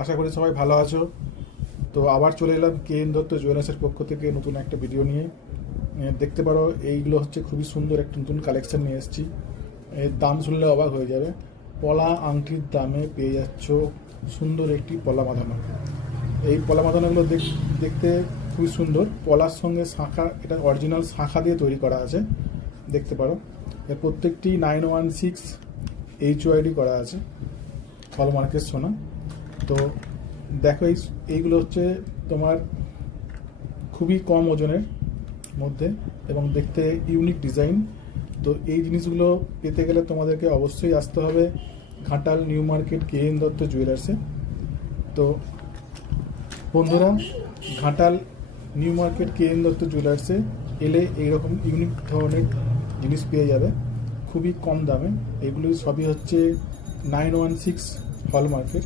আশা করি সবাই ভালো আছো। তো আবার চলে এলাম কে এন দত্ত জুয়েলার্সের পক্ষ থেকে নতুন একটা ভিডিও নিয়ে। দেখতে পারো এইগুলো হচ্ছে খুবই সুন্দর একটা নতুন কালেকশন নিয়ে এসেছি। এর দাম শুনলে অবাক হয়ে যাবে। পলা আংটির দামে পেয়ে যাচ্ছ সুন্দর একটি পলা বাঁধানো। এই পলা বাঁধানোগুলো দেখতে খুবই সুন্দর। পলার সঙ্গে শাঁখা, এটা অরিজিনাল শাঁখা দিয়ে তৈরি করা আছে, দেখতে পারো। এর প্রত্যেকটি 916 HYD করা আছে, হলমার্কের সোনা। তো দেখো এইগুলো হচ্ছে তোমার খুবই কম ওজনের মধ্যে এবং দেখতে ইউনিক ডিজাইন। তো এই জিনিসগুলো পেতে গেলে তোমাদেরকে অবশ্যই আসতে হবে Ghatal new market K N Dutta জুয়েলার্সে। তো বন্ধুরা, Ghatal new market K N Dutta জুয়েলার্সে এলে এইরকম ইউনিক ধরনের জিনিস পেয়ে যাবে খুবই কম দামে। এগুলো সবই হচ্ছে 916 হলমার্কের।